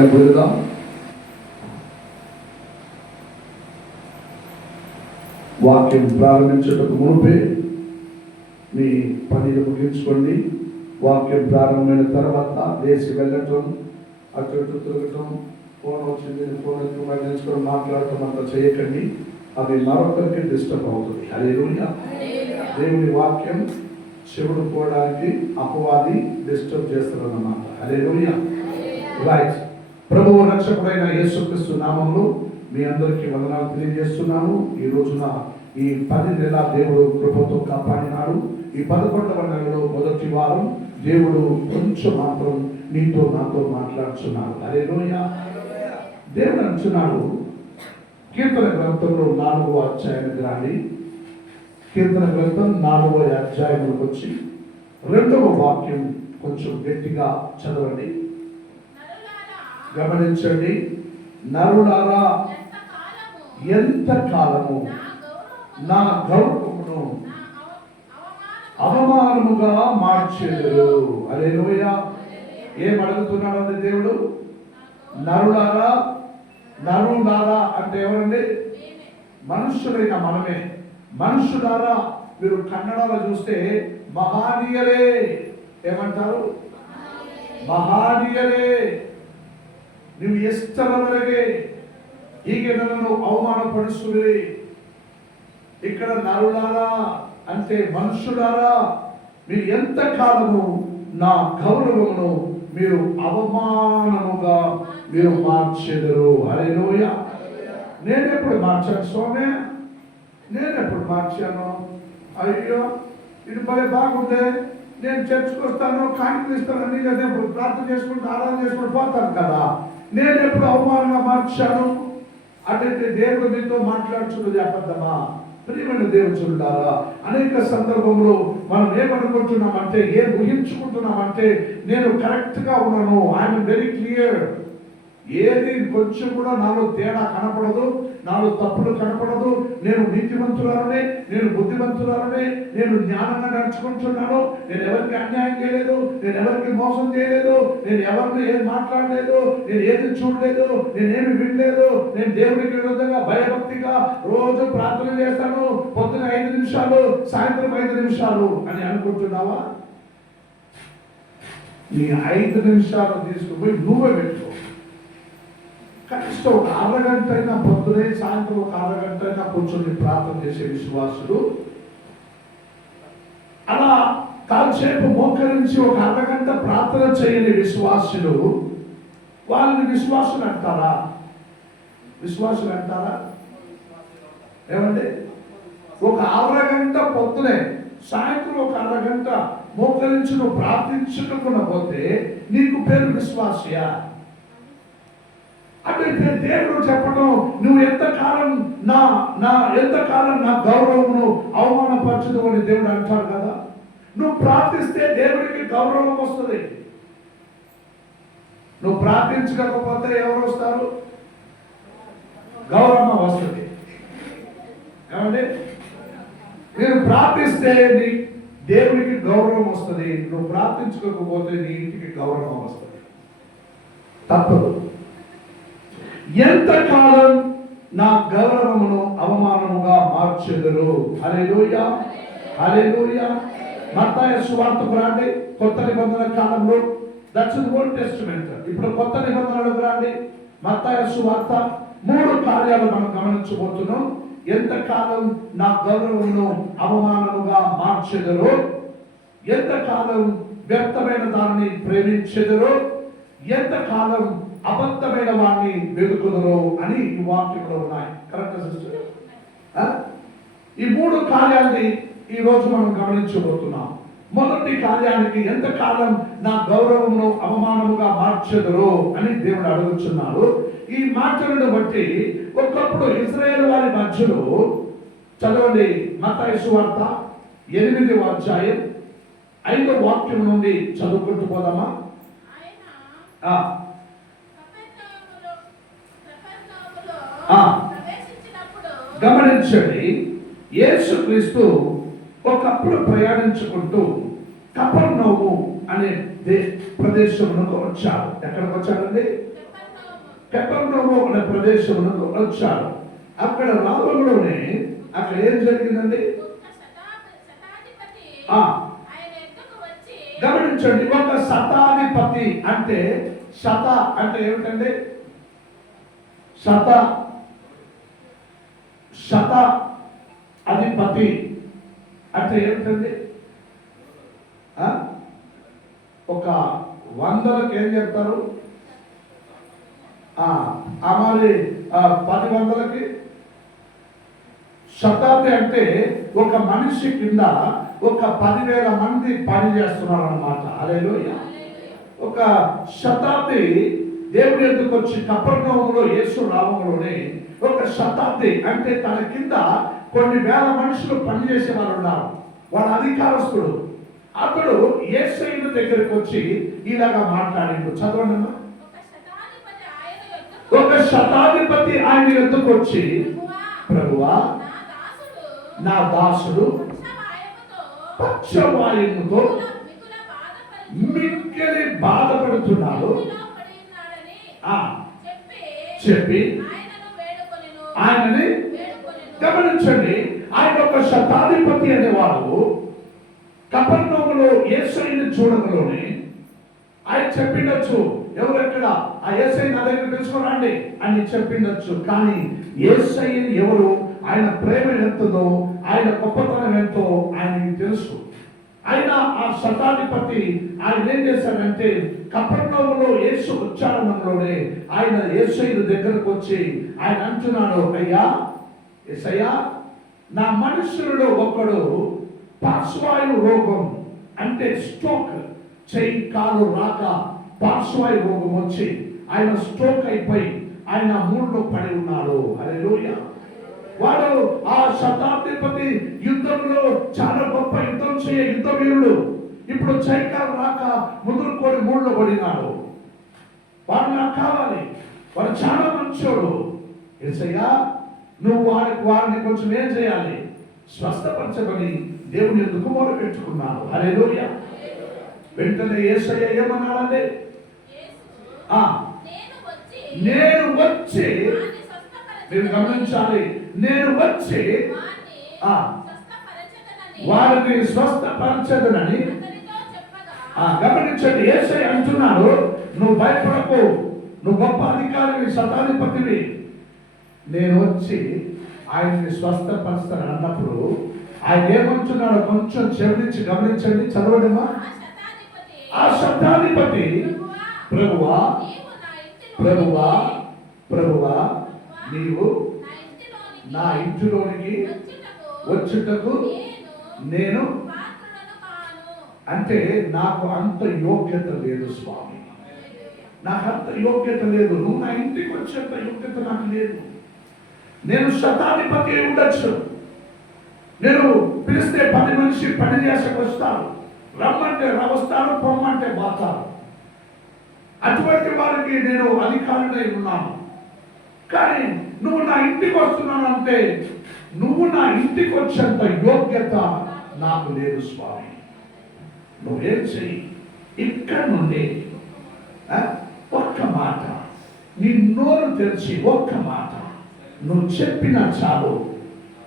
వాక్యానికి వెళదాం వాక్యం ప్రారంభించటకు మునిపే మీ పనిని ముగించుకోండి. వాక్యం ప్రారంభమైన తర్వాత లేచి వెళ్ళటం అటు ఇటు తిరగటం ఫోన్ వచ్చింది ఫోన్ బయలుదేరుకోవడం మాట్లాడటం అంతా చేయకండి. అది మరొకరికి డిస్టర్బ్ అవుతుంది. అదే దేవుని వాక్యం చెవుడు పోవడానికి అపవాది డిస్టర్బ్ చేస్తారన్నమాట. అదే రైట్ ప్రభువు రక్షకుడైన యేసుక్రీస్తు నామంలో మీ అందరికీ వందనాలు తెలియజేస్తున్నాను ఈ రోజున ఈ పది నెల దేవుడు కృపతో కాపాడినాడు. ఈ పదకొండవ నెలలో మొదటి వారం దేవుడు కొంచెం మాత్రం నీతో నాతో మాట్లాడుచున్నాడు. అరే దేవుడు అంటున్నాడు. కీర్తన గ్రంథంలో నాలుగో అధ్యాయానికి రాండి. కీర్తన గ్రంథం నాలుగవ అధ్యాయంలోకి వచ్చి రెండవ వాక్యం కొంచెం గట్టిగా చదవండి. గమనించండి నరుడారా ఎంత కాలము? నా గౌరవమును అవమానముగా మార్చెదరు. అలేలోయ ఏం అడుగుతున్నాడు దేవుడు? నరులారా నరుడారా అంటే ఎవరండి? మనుషులైన మనమే. మనుషులారా మీరు కన్నడలో చూస్తే మహానీయలే. ఏమంటారు? మహానీయలే. ನೀವು ಎಷ್ಟರವರೆಗೆ ಹೀಗೆ ನನ್ನನ್ನು అవమానపరుస్తున్నది ఇక్కడ నరులారా అంటే మనుషులారా మీరు ఎంత కాలము నా గౌరవమును మీరు అవమానముగా మీరు మార్చెదరు హల్లెలూయ నేను ఎప్పుడు మార్చాను స్వామి నేను ఎప్పుడు మార్చాను అయ్యో ఇది భలే బాగుంది నేను చర్చకు వస్తాను కానుకలు ఇస్తాను అన్ని కదా ప్రార్థన చేసుకుంటూ ఆరాధన చేసుకుంటూ పోతాను కదా నేను ఎప్పుడు అవమానంగా మార్చాను? అటైతే దేవుడు నీతో మాట్లాడుచుడు చెప్పద్దమా ప్రియమైన దేవుచుండారా అనేక సందర్భంలో మనం ఏమనుకుంటున్నామంటే ఏం ఊహించుకుంటున్నామంటే నేను కరెక్ట్గా ఉన్నాను ఐఎమ్ వెరీ క్లియర్. ఏది కొంచెం కూడా నాలో తేడా కనపడదు. నాలో తప్పులు కనపడదు. నేను నీతిమంతురాలనే నేను బుద్ధిమంతురాలనే నేను జ్ఞానంగా నడుచుకుంటున్నాను. నేను ఎవరికి అన్యాయం చేయలేదు నేను ఎవరికి మోసం చేయలేదు నేను ఎవరిని ఏం మాట్లాడలేదు నేను ఏది చూడలేదు నేనేమి వినలేదు. నేను దేవునికి విరుద్ధంగా భయభక్తిగా రోజు ప్రార్థన చేస్తాను. పొద్దున ఐదు నిమిషాలు సాయంత్రం ఐదు నిమిషాలు అని అనుకుంటున్నావా? నీ ఐదు నిమిషాలు తీసుకుపోయి నువ్వే పెట్టుకో. కనీసం ఒక అరగంట అయినా పొద్దునే సాయంత్రం ఒక అరగంట అయినా కూర్చొని ప్రార్థన చేసే విశ్వాసులు. అలా కాసేపు మోకరించి ఒక అరగంట ప్రార్థన చేయని విశ్వాసులు వాళ్ళని విశ్వాసులు అంటారా? విశ్వాసులు అంటారా? ఏమండి? ఒక అరగంట పొద్దునే సాయంత్రం ఒక అరగంట మోకరించును ప్రార్థించకుండా ప్రార్థించుకున్న పోతే నీకు పేరు విశ్వాసయా? అంటే దేవుడు చెప్పడం నువ్వు ఎంతకాలం నా నా ఎంతకాలం నా గౌరవమును అవమానపరచదు అని దేవుడు అంటాడు కదా. నువ్వు ప్రార్థిస్తే దేవుడికి గౌరవం వస్తుంది. నువ్వు ప్రార్థించకపోతే ఎవరు వస్తారు? గౌరవం వస్తుంది. ఏమండి? మీరు ప్రార్థిస్తే దేవుడికి దేవునికి గౌరవం వస్తుంది. నువ్వు ప్రార్థించుకోకపోతే నీ ఇంటికి గౌరవం వస్తుంది. తప్పదు. ఎంతకాలం నా గౌరవమును అవమానముగా మార్చెదరు? హల్లెలూయ. హల్లెలూయ. మత్తాయ సువార్తకు రాండి. కొత్త నిబంధన కాలంలో. దట్స్ ఓల్డ్ టెస్ట్మెంట్ ఇప్పుడు కొత్త నిబంధనలకు రాండి. మత్తాయ సువార్త మూడు కార్యాలు మనం గమనించబోతున్నాం. ఎంతకాలం నా గౌరవమును అవమానముగా మార్చెదరు? ఎంతకాలం వ్యక్తమైన దానిని ప్రేమించెదరు? ఎంతకాలం అబద్ధమైన వాడిని వెతుకుదరు అని ఈ వాక్యంలో ఉన్నాయి. కరెక్ట్ సిస్టర్ ఈ మూడు కార్యాలని ఈ రోజు మనం గమనించబోతున్నాం. మొదటి కార్యానికి ఎంతకాలం నా గౌరవమును అవమానముగా మార్చెదరు అని దేవుడు అడుగుతున్నాడు ఈ మాటలను బట్టి ఒకప్పుడు ఇజ్రాయేల్ వారి మధ్యలో చదవండి మతాయి వార్త ఎనిమిది అధ్యాయం ఐదో వాక్యం నుండి చదువుకుంటూ పోదామా ఆ, ఆ. గమనించండి యేసుక్రీస్తు ఒకప్పుడు ప్రయాణించుకుంటూ కపర్నోము అనే దే ప్రదేశమునకు వచ్చారు ఎక్కడికి వచ్చారండి కెపర్నోము అనే ప్రదేశమునకు వచ్చారు అక్కడ రావడంలోనే అక్కడ ఏం జరిగిందండి? గమనించండి ఒక శతాధిపతి అంటే శత అంటే ఏమిటండి? శత శత అధిపతి అంటే ఏమిటండి? ఆ? ఒక వందలకు ఏం చెప్తారు? ఆ, మరి ఆ, పది వందలకి? శతాబ్ది అంటే ఒక మనిషి కింద ఒక పదివేల మంది పని చేస్తున్నారు అనమాట అదే ఒక శతాబ్ది దేవుని ఎందుకు వచ్చి కపర్ణంలో యేసు రామంలోనే ఒక శతాబ్ది అంటే తన కింద కొన్ని వేల మనుషులు పనిచేసే వాళ్ళు ఉన్నారు. వాడు అధికారస్తుడు. అతడు ఏసైన దగ్గరికి వచ్చి ఇలాగా మాట్లాడిండు. చదవండి ఒక శతాధిపతి ఆయన ఆయన ఎందుకు వచ్చి? ప్రభువా నా దాసుడు నా మిక్కిలి బాధపడుతున్నాడు ఇందులో పడి ఉన్నాడని ఆ చెప్పి చెప్పి ఆయనను గమనించండి. ఆయన ఒక శతాధిపతి అనేవాడు. కపర్ణంలో యేసయ్యని చూడగలోనే ఆయన చెప్పిండొచ్చు. ఎవరెక్కడ ఆ యేసయ్య నా దగ్గర తెలుసుకోరండి అని చెప్పిండొచ్చు. కానీ యేసయ్యని ఎవరు? ఆయన ప్రేమ ఎంతదో ఆయన గొప్పతనం ఎంతో ఆయనకి తెలుసు. ఆయన ఆ శతాధిపతి ఆయన ఏం చేశాడంటే కపర్ణంలో యేసు ఉచ్చారణంలోనే ఆయన యేసయ్య దగ్గరకు వచ్చి ఆయన అంటున్నాడు అయ్యా ఎసయ్యా నా మనుషులలో ఒకడు పార్శ్వాయు రోగం అంటే స్ట్రోక్ చెయ్యి కాలు రాక పార్శ్వాయు రోగం వచ్చి ఆయన స్ట్రోక్ అయిపోయి ఆయన మూడులో పడి ఉన్నాడు. హల్లెలూయా. వాడు ఆ శతాధిపతి యుద్ధంలో చాలా గొప్ప చేయ యుద్ధ వీరుడు ఇప్పుడు చైకాలు రాక ముదురుకొని మూడులో పడినాడు వాడు నాకు కావాలి. వాడు చాలా మంచోడు. ఏసయ్యా నువ్వు వాడికి వారిని కొంచెం ఏం చేయాలి? స్వస్థపరచమని దేవుని ఎందుకు మొదలు పెట్టుకున్నాను అరే వెంటనే ఏసయ్య ఆ నేను వచ్చి మీరు గమనించాలి నేను వచ్చి వారిని స్వస్థపరచదునని ఆ గమనించండి. ఏసై అంటున్నాడు నువ్వు భయపడకు. నువ్వు గొప్ప అధికారివి శతాధిపతివి నేను వచ్చి ఆయన్ని స్వస్థపరుస్తాను అన్నప్పుడు ఆయన ఏమంటున్నాడో కొంచెం చెవినించి గమనించండి. చదవడమా? ఆ శతాధిపతి ప్రభువా ప్రభువా ప్రభువా నీవు నా ఇంటిలోనికి వచ్చుటకు నేను అంటే నాకు అంత యోగ్యత లేదు స్వామి. నాకు అంత యోగ్యత లేదు. నువ్వు నా ఇంటికి వచ్చేంత యోగ్యత నాకు లేదు. నేను శతాధిపతి ఉండొచ్చు. నేను పిలిస్తే పది మనిషి పని చేసకి వస్తారు. రమ్మంటే వస్తారు పొమ్మంటే పోతారు. అటువంటి వారికి నేను అధికారులై ఉన్నాను. కానీ నువ్వు నా ఇంటికి వస్తున్నానంటే నువ్వు నా ఇంటికి వచ్చేంత యోగ్యత నాకు లేదు స్వామి. నువ్వేం చెయ్యి? ఇక్కడ నుండి ఒక్క మాట. నీ నోరు తెరిచి ఒక్క మాట. నువ్వు చెప్పిన చాలు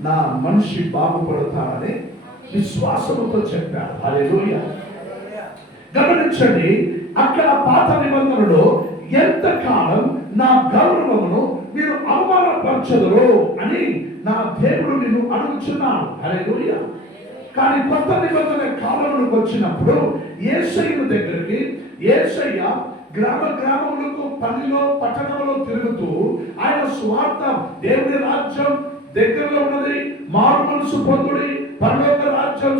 నా మనిషి బాగుపడతాడని విశ్వాసముతో చెప్పాడు. హల్లెలూయా. గమనించండి అక్కడ పాత నిబంధనలో ఎంతకాలం నా గౌరవమును అవమానపరచదురు అని నా దేవుడు నిన్ను అడుగుచున్నాను అరే కానీ కొత్త నిబంధన కాలంలోకి వచ్చినప్పుడు ఏసయ్య దగ్గరికి ఏసయ్య గ్రామ గ్రామములకు పనిలో పట్టణంలో తిరుగుతూ ఆయన స్వార్థ దేవుని రాజ్యం దగ్గరలో ఉన్నది మారు మనసు పొందుడి పరలోక రాజ్యం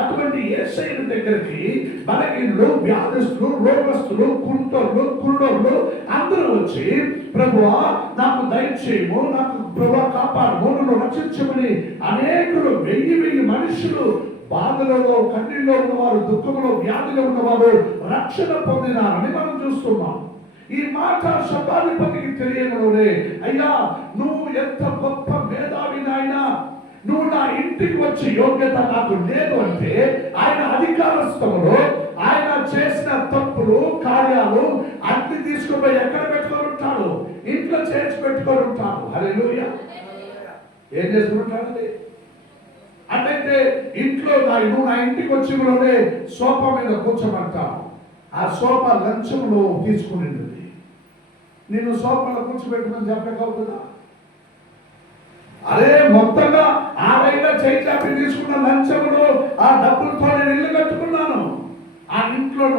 అటువంటి ఏసైన దగ్గరికి బలహీనులు వ్యాధిస్తులు రోగస్తులు కుంటోళ్ళు కుళ్ళోళ్ళు అందరూ వచ్చి ప్రభువా నాకు దయచేయము నాకు ప్రభు కాపాడము నన్ను రక్షించమని అనేకులు వెయ్యి వెయ్యి మనుషులు బాధలలో కన్నీళ్ళలో ఉన్నవారు దుఃఖంలో వ్యాధిలో ఉన్నవారు రక్షణ పొందినారని మనం చూస్తున్నాం. ఈ మాట శతాధిపతికి తెలియనులే అయ్యా నువ్వు ఎంత గొప్ప మేధావి నాయనా నువ్వు నా ఇంటికి వచ్చే యోగ్యత నాకు లేదు అంటే ఆయన అధికారస్థంలో ఆయన చేసిన తప్పులు కార్యాలు అన్ని తీసుకుపోయి ఎక్కడ పెట్టుకొని ఉంటాడు? ఇంట్లో చేర్చి పెట్టుకొని ఉంటాడు. అరే ఏం చేసుకుంటాడండి? అంటే ఇంట్లో నువ్వు నా ఇంటికి వచ్చి కూడా సోఫా మీద కూర్చోమంటావు ఆ సోఫా లంచంలో తీసుకుని నేను సోఫాలో కూర్చోబెట్టుకుని చెప్పగలుగుతా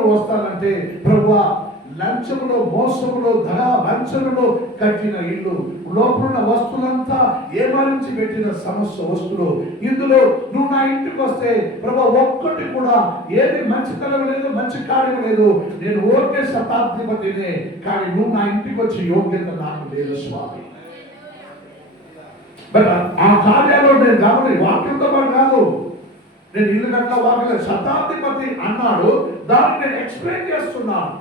ఇంట్లో వస్తానంటే ప్రభు లంచములో మోసములో ధన లంచములో కట్టిన ఇల్లు లోపల వస్తువులంతా ఏమరించి పెట్టిన సమస్య వస్తువులు. ఇందులో నువ్వు నా ఇంటికి వస్తే ప్రభా ఒక్కటి కూడా ఏది మంచితనం లేదు మంచి కార్యం లేదు. నేను ఓకే శతాబ్దిపతినే కానీ నువ్వు నా ఇంటికి వచ్చి యోగ్యత నాకు లేదు స్వామి. బట్ ఆ కార్యాలు నేను గమని వాక్యంతో పాటు కాదు. నేను ఇల్లు కట్ల వాక్యం శతాబ్దిపతి అన్నాడు దాన్ని నేను ఎక్స్ప్లెయిన్ చేస్తున్నాను.